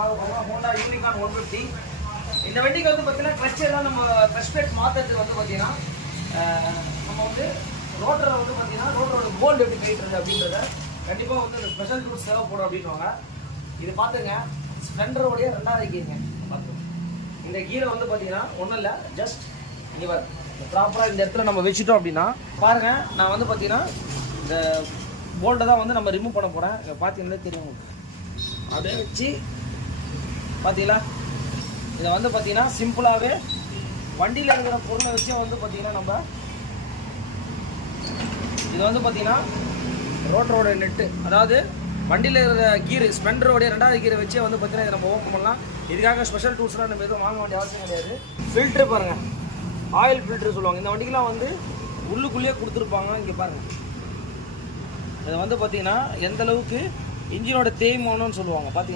பார்க்க போகிறோம். Honda unicorn 150. இந்த வண்டிக்கு வந்து பார்த்தீங்கன்னா கிளச் எல்லாம் நம்ம கிளச் பிளேட் மாற்றுறதுக்கு வந்து பார்த்தீங்கன்னா நம்ம வந்து ரோட்டரை வந்து பார்த்தீங்கன்னா ரோட்டரோட போல்டு எப்படி கைட்டுறது அப்படின்றத கண்டிப்பாக வந்து இந்த ஸ்பெஷல் டூல்ஸ் செலவு போடும் அப்படின்வாங்க. இது பார்த்துங்க, ஸ்ப்ளெண்டரோடைய 2வது கீருங்க. பார்த்து இந்த கீரை வந்து பார்த்தீங்கன்னா ஒன்றும் இல்லை, ஜஸ்ட் இங்கே ப்ராப்பராக இந்த இடத்துல நம்ம வச்சுட்டோம் அப்படின்னா பாருங்கள். நான் வந்து பார்த்தீங்கன்னா இந்த போல்ட்டை தான் வந்து நம்ம ரிமூவ் பண்ண போகிறேன். பார்த்தீங்கன்னா தெரியும் உங்களுக்கு. அப்படியே வச்சு பார்த்தீங்களா, இதை வந்து பார்த்தீங்கன்னா சிம்பிளாகவே வண்டியில் இருக்கிற பொருளை வச்சே வந்து பார்த்தீங்கன்னா நம்ம இது வந்து பார்த்தீங்கன்னா ரோட்டரோட நெட்டு, அதாவது வண்டியில் இருக்கிற கீரு ஸ்பெண்டரோடைய 2வது கீரை வச்சே வந்து பார்த்தீங்கன்னா இதை நம்ம ஓப்பன் பண்ணலாம். இதுக்காக ஸ்பெஷல் டூல்ஸ்லாம் நம்ம எதுவும் வாங்க வேண்டிய அவசியம் கிடையாது. ஃபில்ட்ரு பாருங்கள், ஆயில் ஃபில்ட்ரு சொல்லுவாங்க. இந்த வண்டிக்கெலாம் வந்து உள்ளுக்குள்ளேயே கொடுத்துருப்பாங்க. இங்கே பாருங்கள், இதை வந்து பார்த்தீங்கன்னா எந்த அளவுக்கு இன்ஜினோட தேய்மானம்னு சொல்லுவாங்க. பார்த்தீங்கன்னா